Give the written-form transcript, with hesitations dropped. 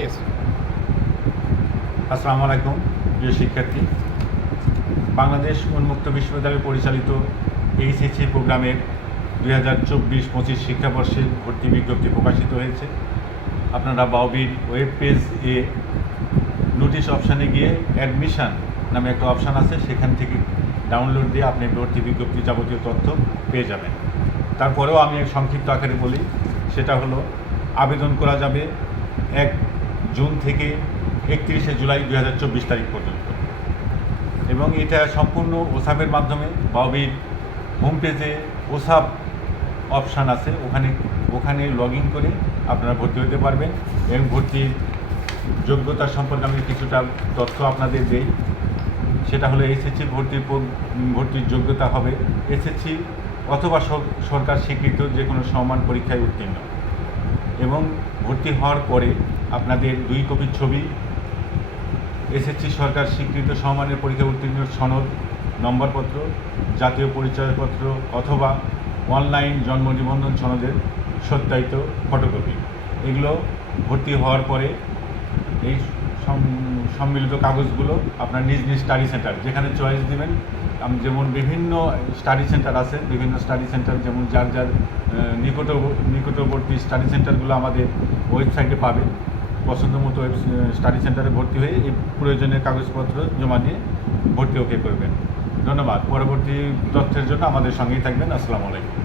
ঠিক আছে। আসসালামু আলাইকুম প্রিয় শিক্ষার্থী। বাংলাদেশ উন্মুক্ত বিশ্ববিদ্যালয় পরিচালিত এইচএসসি প্রোগ্রামের 2024-25 শিক্ষাবর্ষের ভর্তি বিজ্ঞপ্তি প্রকাশিত হয়েছে। আপনারা বাউবির ওয়েব পেজ এ নোটিশ অপশানে গিয়ে অ্যাডমিশান নামে একটা অপশান আছে, সেখান থেকে ডাউনলোড দিয়ে আপনি ভর্তি বিজ্ঞপ্তি যাবতীয় তথ্য পেয়ে যাবেন। তারপরেও আমি সংক্ষিপ্ত আকারে বলি, সেটা হলো আবেদন করা যাবে 1 জুন থেকে 31শে জুলাই 2024 তারিখ পর্যন্ত, এবং এটা সম্পূর্ণ ওসাবের মাধ্যমে। বাউবির হোম পেজে ওসাব অপশান আছে, ওখানে লগ ইন করে আপনারা ভর্তি হতে পারবেন। এবং ভর্তির যোগ্যতা সম্পর্কে আমি কিছুটা তথ্য আপনাদের দেই। সেটা হলো এসএসসি ভর্তির যোগ্যতা হবে এসএসসি অথবা সরকার স্বীকৃত যে কোনো সমমান পরীক্ষায় উত্তীর্ণ, এবং ভর্তি হওয়ার পরে আপনাদের 2 কপি ছবি, এসএসসি সরকার স্বীকৃত সমমানের পরীক্ষা উত্তীর্ণ সনদ, নম্বরপত্র, জাতীয় পরিচয়পত্র অথবা অনলাইন জন্ম নিবন্ধন সনদের সত্যায়িত ফটোকপি, এগুলো ভর্তি হওয়ার পরে এই সম্মিলিত কাগজগুলো আপনার নিজ নিজ স্টাডি সেন্টার, যেখানে চয়েস দেবেন। যেমন বিভিন্ন স্টাডি সেন্টার আছে, বিভিন্ন স্টাডি সেন্টার যেমন যার যার নিকটবর্তী স্টাডি সেন্টারগুলো আমাদের ওয়েবসাইটে পাবেন। পছন্দ মতো স্টাডি সেন্টারে ভর্তি হয়ে এই প্রয়োজনীয় কাগজপত্র জমা দিয়ে ভর্তি ওকে করবেন। ধন্যবাদ। পরবর্তী তথ্যের জন্য আমাদের সঙ্গেই থাকবেন। আসসালামু আলাইকুম।